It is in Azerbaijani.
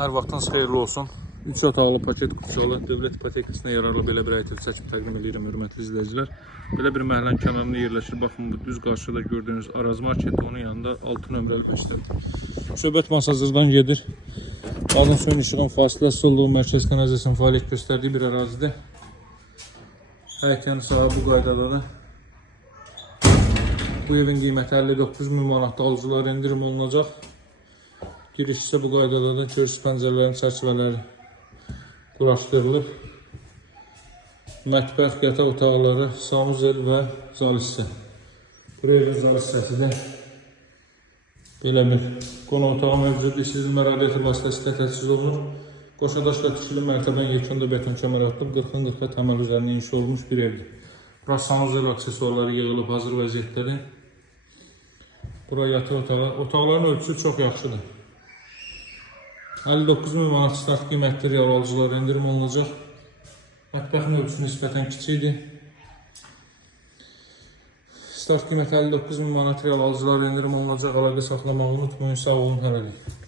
Hər vaxtınız xeyirli olsun. 3 otaqlı paket qutucalı dövlət ipotekasına yararlı belə bir ayet çəkib təqdim edirəm hörmətli izləyicilər. Belə bir məhəllənin kənarında yerləşir. Baxın bu düz qarşıda gördüyünüz Araz marketi, onun yanında 6 nömrəli 5-dir. Söhbət masajırdan gedir. Qadın suyun işığın fasiləsiz olduğu mərkəz kanalizasyon fəaliyyət göstərdiyi bir ərazidir. Həyətyanı sahibi bu qaydadadır. Bu evin qiyməti 59.000 manatda, alıcılar endirim olunacaq. Giriş isə bu qaydadadır. Görürsünüz pəncərələrin çərçivələri quraşdırılıb. Mətbəx, yataq otaqları, sanuzel və zal hissə. Bu evin zal hissəsidir. Belə bir qonaq otağı mövcuddur. İşsizilmə radiator vasitəsilə təchiz olunur. Qoşadaşla tikili mərtəbən yekunda beton kəmər atılıb, 40-40 təməl üzərində inşa olunmuş bir evdir. Burası sanuzel aksesuarları yığılıb hazır vəziyyətdədir. Bura yataq otağı. Otaqların ölçüsü çox yaxşıdır. 59.000 manat start qiymətli real alıcılara endirim olunacaq. Mətbəxin ölçüsü nisbətən kiçikdir. Start qiyməti 59.000 manat real alıcılara endirim olunacaq. Əlaqə saxlamağı unutmayın. Sağ olun, hələlik.